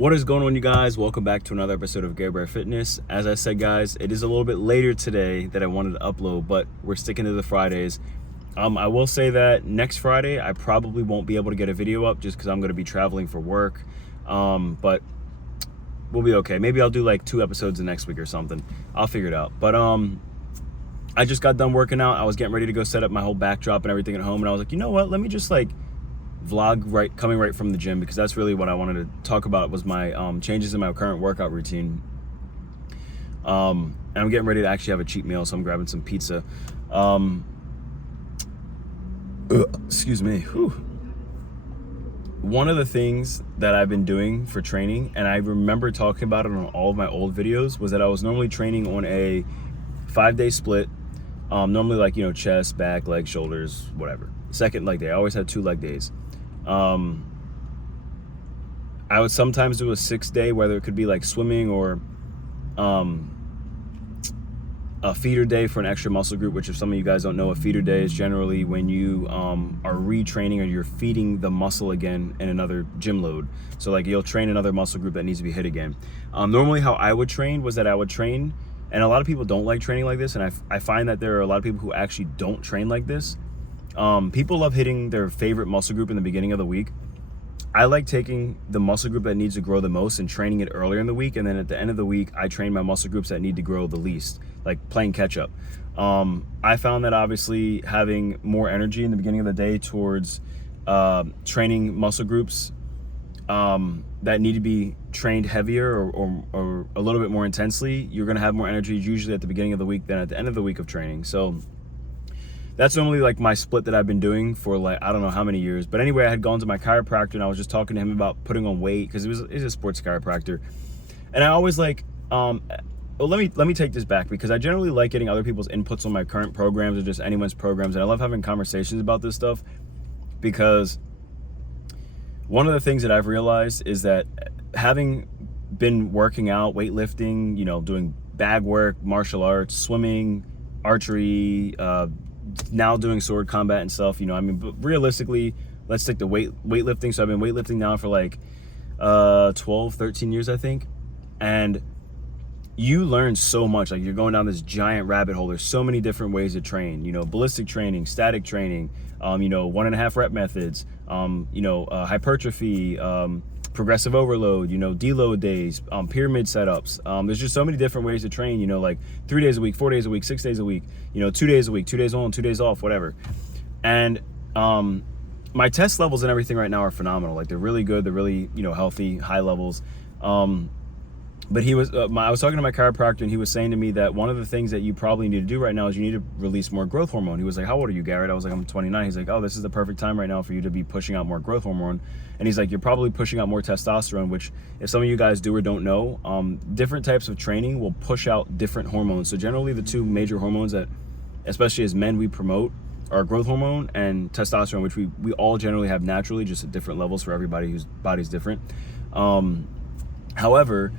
What is going on, you guys? Welcome back to another episode of Garbear Fitness. As I said, guys, it is a little bit later today that I wanted to upload, but we're sticking to the Fridays. I will say that next Friday I probably won't be able to get a video up just because I'm going to be traveling for work, but we'll be okay. Maybe I'll do like 2 episodes the next week or something. I'll figure it out. But I just got done working out. I was getting ready to go set up my whole backdrop and everything at home, and I was like, you know what? Let me just vlog coming right from the gym, because that's really what I wanted to talk about, was my changes in my current workout routine. And I'm getting ready to actually have a cheat meal, so I'm grabbing some pizza. Excuse me. Whew. One of the things that I've been doing for training, and I remember talking about it on all of my old videos, was that I was normally training on a 5-day split. Normally chest, back, legs, shoulders, whatever. Second leg day. I always had 2 leg days. I would sometimes do a 6-day, whether it could be like swimming or a feeder day for an extra muscle group, which if some of you guys don't know, a feeder day is generally when you are retraining or you're feeding the muscle again in another gym load. So like you'll train another muscle group that needs to be hit again. Normally how I would train was that I would train, and a lot of people don't like training like this, and I find that there are a lot of people who actually don't train like this. People love hitting their favorite muscle group in the beginning of the week. I like taking the muscle group that needs to grow the most and training it earlier in the week, and then at the end of the week I train my muscle groups that need to grow the least, like playing catch up. I found that obviously having more energy in the beginning of the day towards training muscle groups that need to be trained heavier or a little bit more intensely, you're going to have more energy usually at the beginning of the week than at the end of the week of training. So that's normally like my split that I've been doing for I don't know how many years. But anyway, I had gone to my chiropractor and I was just talking to him about putting on weight, because he's a sports chiropractor. And I always well, let me take this back, because I generally like getting other people's inputs on my current programs or just anyone's programs. And I love having conversations about this stuff, because one of the things that I've realized is that having been working out, weightlifting, doing bag work, martial arts, swimming, archery, now doing sword combat and stuff, but realistically, let's stick to weightlifting. So I've been weightlifting now for 12, 13 years, I think. And you learn so much. Like, you're going down this giant rabbit hole. There's so many different ways to train, ballistic training, static training, 1.5 rep methods, hypertrophy, progressive overload, deload days, pyramid setups. There's just so many different ways to train, like 3 days a week, 4 days a week, 6 days a week, 2 days a week, 2 days on, 2 days off, whatever. And my test levels and everything right now are phenomenal. Like, they're really good. They're really, healthy, high levels. But he was, I was talking to my chiropractor, and he was saying to me that one of the things that you probably need to do right now is you need to release more growth hormone. He was like, how old are you, Garrett? I was like, I'm 29. He's like, oh, this is the perfect time right now for you to be pushing out more growth hormone. And he's like, you're probably pushing out more testosterone, which if some of you guys do or don't know, different types of training will push out different hormones. So generally the 2 major hormones that, especially as men, we promote are growth hormone and testosterone, which we all generally have naturally, just at different levels for everybody whose body's different. However,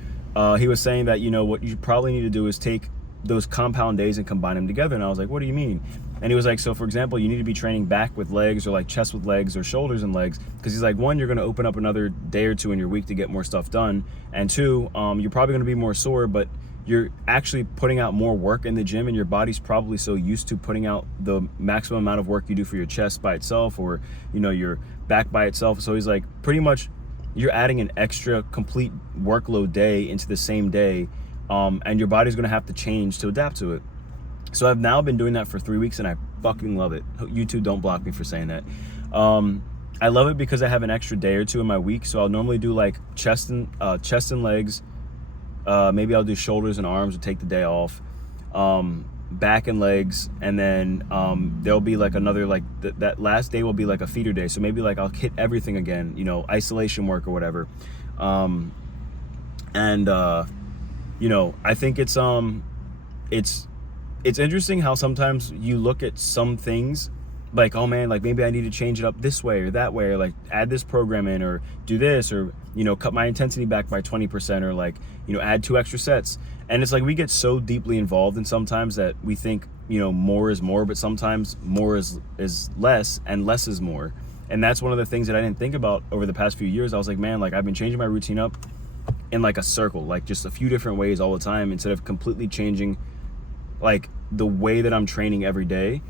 he was saying that, what you probably need to do is take those compound days and combine them together. And I was like, what do you mean? And he was like, so for example, you need to be training back with legs, or like chest with legs, or shoulders and legs. Because he's like, 1, you're going to open up another day or 2 in your week to get more stuff done. And 2, you're probably going to be more sore, but you're actually putting out more work in the gym, and your body's probably so used to putting out the maximum amount of work you do for your chest by itself, or, your back by itself. So he's like, pretty much you're adding an extra complete workload day into the same day, and your body's going to have to change to adapt to it. So I've now been doing that for 3 weeks, and I fucking love it. YouTube, don't block me for saying that. I love it because I have an extra day or 2 in my week. So I'll normally do like chest and legs. Maybe I'll do shoulders and arms, or take the day off. Back and legs, and then there'll be like another, that last day will be like a feeder day. So maybe I'll hit everything again, isolation work or whatever. I think it's interesting how sometimes you look at some things like, oh man, maybe I need to change it up this way or that way, or add this program in, or do this, or cut my intensity back by 20%, or add 2 extra sets. And it's we get so deeply involved in sometimes that we think more is more, but sometimes more is less, and less is more. And that's one of the things that I didn't think about over the past few years. I was like, man, I've been changing my routine up in like a circle, like just a few different ways all the time, instead of completely changing like the way that I'm training every day.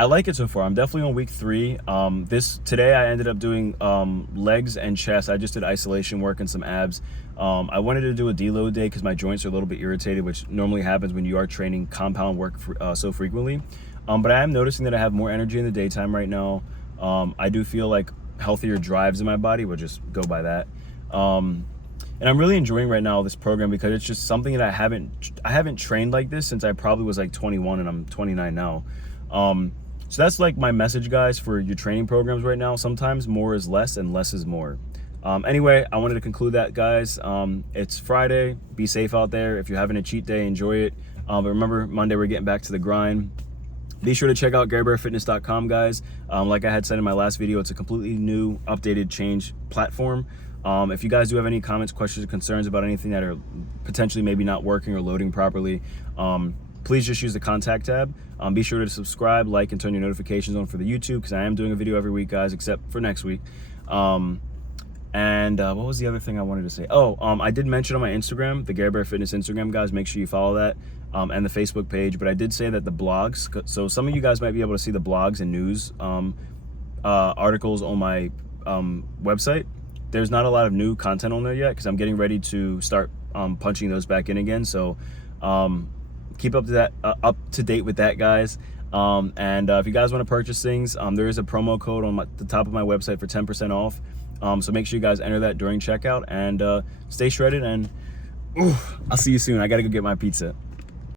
I like it so far. I'm definitely on week 3. Today I ended up doing legs and chest. I just did isolation work and some abs. I wanted to do a deload day because my joints are a little bit irritated, which normally happens when you are training compound work so frequently. But I am noticing that I have more energy in the daytime right now. I do feel like healthier drives in my body. We'll just go by that. And I'm really enjoying right now this program because it's just something that I haven't trained like this since I probably was like 21, and I'm 29 now. So that's like my message, guys, for your training programs right now. Sometimes more is less and less is more. Anyway, I wanted to conclude that, guys. It's Friday. Be safe out there. If you're having a cheat day, enjoy it. But remember, Monday we're getting back to the grind. Be sure to check out garbearfitness.com, guys. Like I had said in my last video, it's a completely new, updated, changed platform. If you guys do have any comments, questions, or concerns about anything that are potentially maybe not working or loading properly, please just use the contact tab. Be sure to subscribe, like, and turn your notifications on for the YouTube, because I am doing a video every week, guys, except for next week. What was the other thing I wanted to say? I did mention on my Instagram, the Garbear Fitness Instagram, guys. Make sure you follow that, and the Facebook page. But I did say that the blogs, so some of you guys might be able to see the blogs and news articles on my website. There's not a lot of new content on there yet because I'm getting ready to start punching those back in again. So keep up to date with that, guys. If you guys want to purchase things, there is a promo code on the top of my website for 10% off. So make sure you guys enter that during checkout, and stay shredded, and I'll see you soon. I gotta go get my pizza.